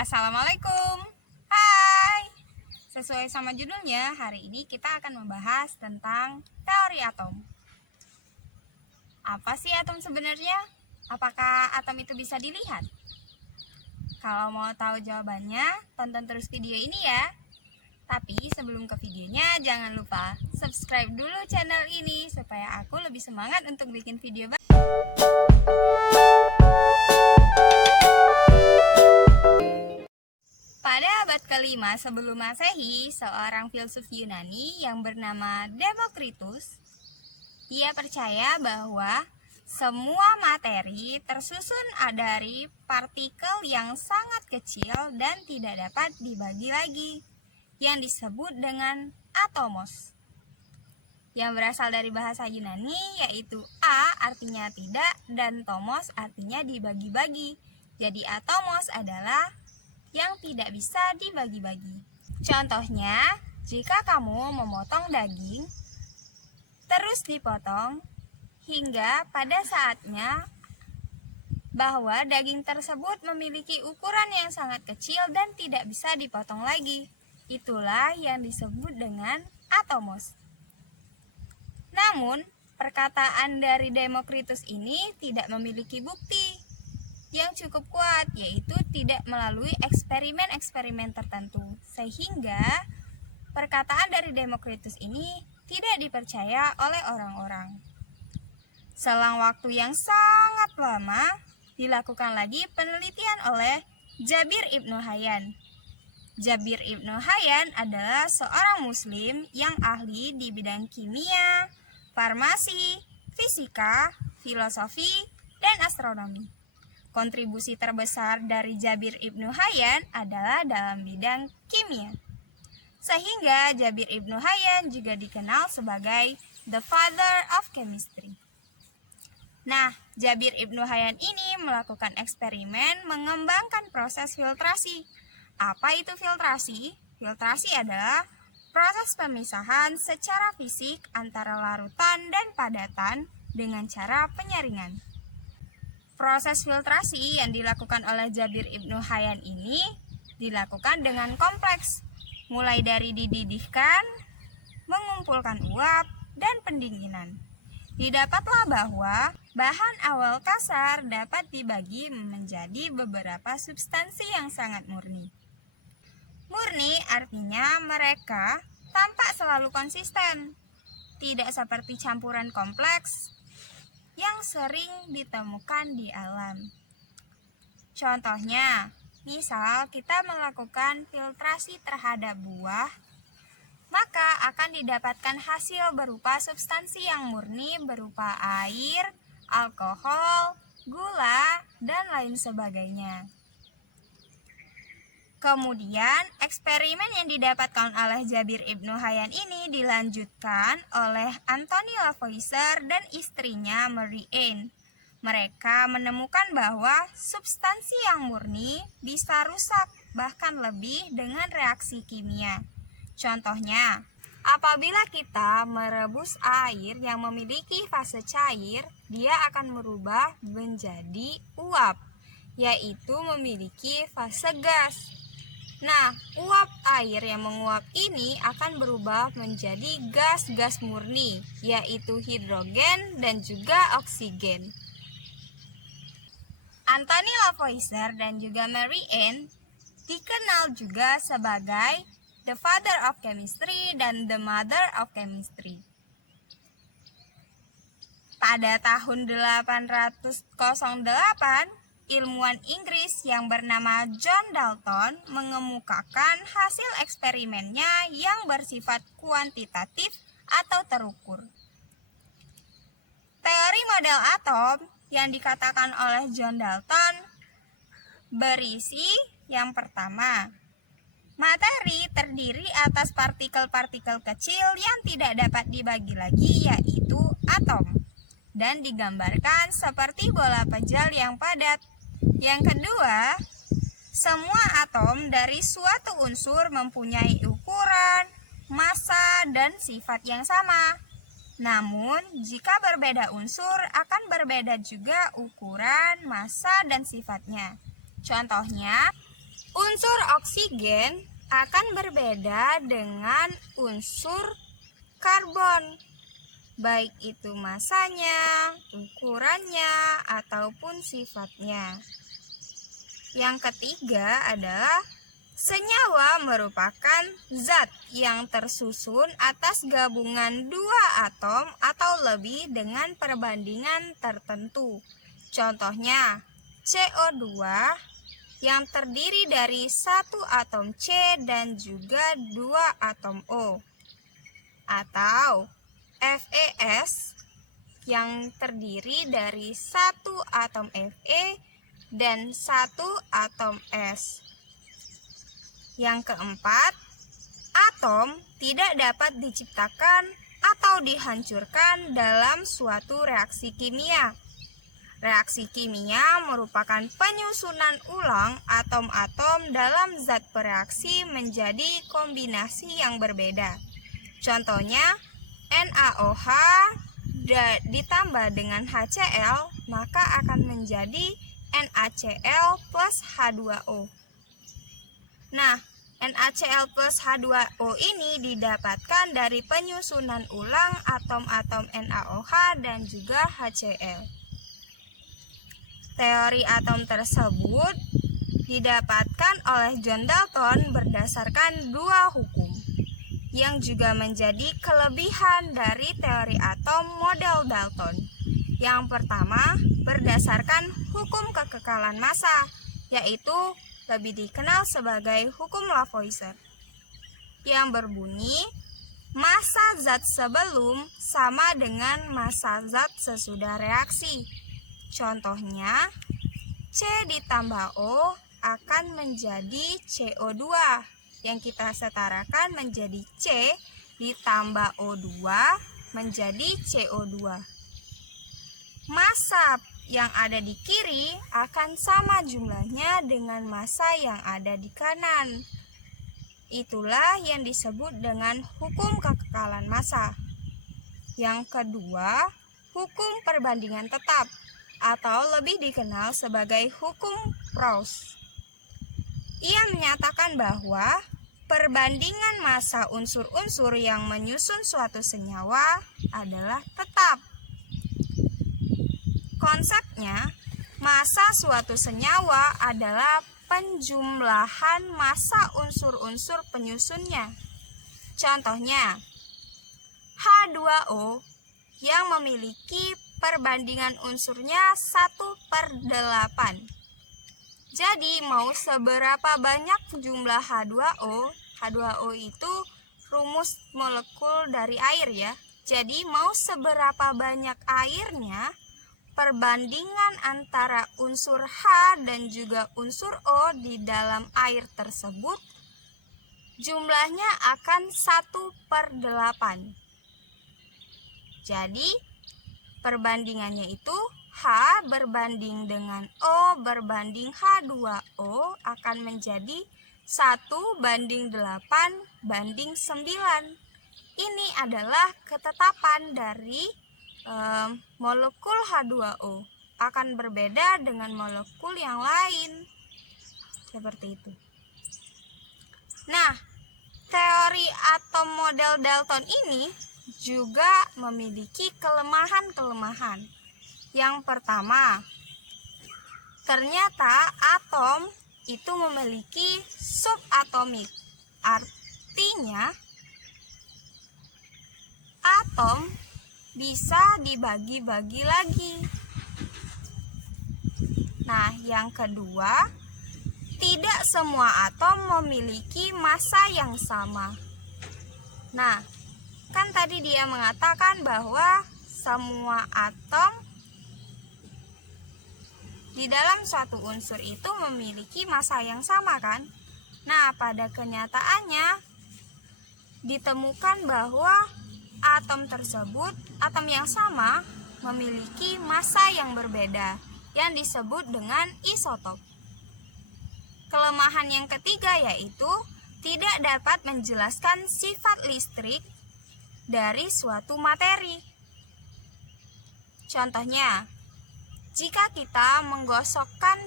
Assalamualaikum. Hai. Sesuai sama judulnya, hari ini kita akan membahas tentang teori atom. Apa sih atom sebenarnya? Apakah atom itu bisa dilihat? Kalau mau tahu jawabannya, tonton terus video ini ya. Tapi sebelum ke videonya, jangan lupa subscribe dulu channel ini supaya aku lebih semangat untuk bikin video baru. Pada abad ke-5 sebelum Masehi, seorang filsuf Yunani yang bernama Demokritus, ia percaya bahwa semua materi tersusun dari partikel yang sangat kecil dan tidak dapat dibagi lagi, yang disebut dengan atomos, yang berasal dari bahasa Yunani, yaitu a artinya tidak dan tomos artinya dibagi-bagi. Jadi atomos adalah yang tidak bisa dibagi-bagi. Contohnya, jika kamu memotong daging, terus dipotong hingga pada saatnya bahwa daging tersebut memiliki ukuran yang sangat kecil dan tidak bisa dipotong lagi. Itulah yang disebut dengan atomos. Namun, perkataan dari Demokritus ini tidak memiliki bukti yang cukup kuat, yaitu tidak melalui eksperimen-eksperimen tertentu, sehingga perkataan dari Demokritus ini tidak dipercaya oleh orang-orang. Selang waktu yang sangat lama, dilakukan lagi penelitian oleh Jabir Ibnu Hayyan. Jabir Ibnu Hayyan adalah seorang muslim yang ahli di bidang kimia, farmasi, fisika, filosofi, dan astronomi. Kontribusi terbesar dari Jabir Ibnu Hayyan adalah dalam bidang kimia. Sehingga Jabir Ibnu Hayyan juga dikenal sebagai the father of chemistry. Nah, Jabir Ibnu Hayyan ini melakukan eksperimen mengembangkan proses filtrasi. Apa itu filtrasi? Filtrasi adalah proses pemisahan secara fisik antara larutan dan padatan dengan cara penyaringan. Proses filtrasi yang dilakukan oleh Jabir Ibnu Hayyan ini dilakukan dengan kompleks, mulai dari dididihkan, mengumpulkan uap, dan pendinginan. Didapatlah bahwa bahan awal kasar dapat dibagi menjadi beberapa substansi yang sangat murni. Murni artinya mereka tampak selalu konsisten, tidak seperti campuran kompleks yang sering ditemukan di alam. Contohnya, misal kita melakukan filtrasi terhadap buah, maka akan didapatkan hasil berupa substansi yang murni berupa air, alkohol, gula, dan lain sebagainya. Kemudian, eksperimen yang didapatkan oleh Jabir Ibnu Hayyan ini dilanjutkan oleh Anthony Lavoisier dan istrinya Mary Ann. Mereka menemukan bahwa substansi yang murni bisa rusak, bahkan lebih dengan reaksi kimia. Contohnya, apabila kita merebus air yang memiliki fase cair, dia akan berubah menjadi uap, yaitu memiliki fase gas. Nah, uap air yang menguap ini akan berubah menjadi gas-gas murni, yaitu hidrogen dan juga oksigen. Anthony Lavoisier dan juga Mary Ann dikenal juga sebagai the father of chemistry dan the mother of chemistry. Pada tahun 1808, ilmuwan Inggris yang bernama John Dalton mengemukakan hasil eksperimennya yang bersifat kuantitatif atau terukur. Teori model atom yang dikatakan oleh John Dalton berisi yang pertama, materi terdiri atas partikel-partikel kecil yang tidak dapat dibagi lagi, yaitu atom, dan digambarkan seperti bola pejal yang padat. Yang kedua, semua atom dari suatu unsur mempunyai ukuran, massa, dan sifat yang sama. Namun, jika berbeda unsur akan berbeda juga ukuran, massa, dan sifatnya. Contohnya, Unsur oksigen akan berbeda dengan unsur karbon, baik itu masanya, ukurannya, ataupun sifatnya. Yang ketiga adalah senyawa merupakan zat yang tersusun atas gabungan dua atom atau lebih dengan perbandingan tertentu. Contohnya, CO2 yang terdiri dari satu atom C dan juga dua atom O, atau FeS yang terdiri dari satu atom Fe dan satu atom S. Yang keempat, atom tidak dapat diciptakan atau dihancurkan dalam suatu reaksi kimia. Reaksi kimia merupakan penyusunan ulang atom-atom dalam zat bereaksi menjadi kombinasi yang berbeda. Contohnya, NaOH ditambah dengan HCl, maka akan menjadi NaCl plus H2O. Nah, NaCl plus H2O ini didapatkan dari penyusunan ulang atom-atom NaOH dan juga HCl. Teori atom tersebut didapatkan oleh John Dalton berdasarkan dua hukum, yang juga menjadi kelebihan dari teori atom model Dalton. Yang pertama, berdasarkan hukum kekekalan massa, yaitu lebih dikenal sebagai hukum Lavoisier, yang berbunyi massa zat sebelum sama dengan massa zat sesudah reaksi. Contohnya, C ditambah O akan menjadi CO2 yang kita setarakan menjadi C ditambah O2 menjadi CO2. Massa yang ada di kiri akan sama jumlahnya dengan massa yang ada di kanan. Itulah yang disebut dengan hukum kekekalan massa. Yang kedua, hukum perbandingan tetap atau lebih dikenal sebagai hukum Proust. Ia menyatakan bahwa perbandingan massa unsur-unsur yang menyusun suatu senyawa adalah tetap. Konsepnya, massa suatu senyawa adalah penjumlahan massa unsur-unsur penyusunnya. Contohnya, H2O yang memiliki perbandingan unsurnya 1/8. Jadi mau seberapa banyak jumlah H2O itu rumus molekul dari air ya. Jadi mau seberapa banyak airnya, perbandingan antara unsur H dan juga unsur O di dalam air tersebut jumlahnya akan 1/8. Jadi perbandingannya itu H berbanding dengan O berbanding H2O akan menjadi 1/8/9. Ini adalah ketetapan dari molekul H2O. Akan berbeda dengan molekul yang lain. Seperti itu. Nah, teori atom model Dalton ini juga memiliki kelemahan-kelemahan. Yang pertama, ternyata atom itu memiliki subatomik. Artinya, atom bisa dibagi-bagi lagi. Nah, yang kedua, tidak semua atom memiliki massa yang sama. Nah, kan tadi dia mengatakan bahwa semua atom di dalam suatu unsur itu memiliki massa yang sama kan? Nah, pada kenyataannya ditemukan bahwa atom tersebut, atom yang sama memiliki massa yang berbeda yang disebut dengan isotop. Kelemahan yang ketiga yaitu tidak dapat menjelaskan sifat listrik dari suatu materi. Contohnya, jika kita menggosokkan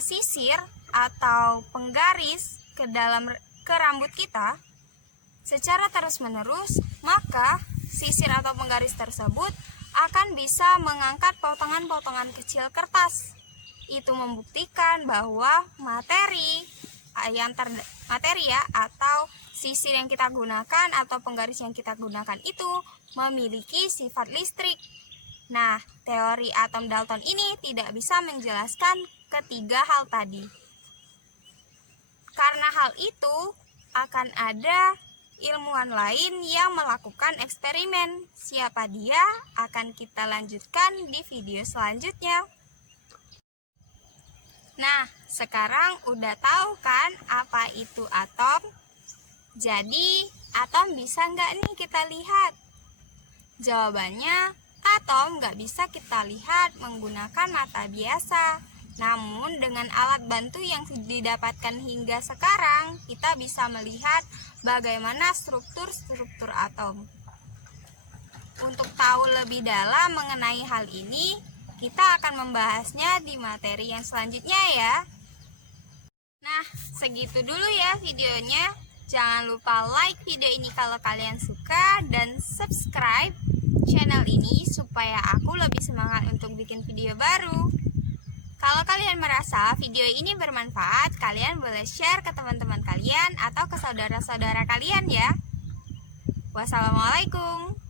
sisir atau penggaris ke rambut kita secara terus-menerus, maka sisir atau penggaris tersebut akan bisa mengangkat potongan-potongan kecil kertas. Itu membuktikan bahwa materi atau sisir yang kita gunakan atau penggaris yang kita gunakan itu memiliki sifat listrik. Nah, teori atom Dalton ini tidak bisa menjelaskan ketiga hal tadi. Karena hal itu, akan ada ilmuwan lain yang melakukan eksperimen. Siapa dia? Akan kita lanjutkan di video selanjutnya. Nah, sekarang udah tahu kan apa itu atom? Jadi, atom bisa nggak nih kita lihat? Jawabannya, atom nggak bisa kita lihat menggunakan mata biasa. Namun, dengan alat bantu yang didapatkan hingga sekarang, kita bisa melihat bagaimana struktur-struktur atom. Untuk tahu lebih dalam mengenai hal ini, kita akan membahasnya di materi yang selanjutnya ya. Nah, segitu dulu ya videonya. Jangan lupa like video ini kalau kalian suka dan subscribe channel ini supaya aku lebih semangat untuk bikin video baru. Kalau kalian merasa video ini bermanfaat, kalian boleh share ke teman-teman kalian atau ke saudara-saudara kalian ya. Wassalamualaikum.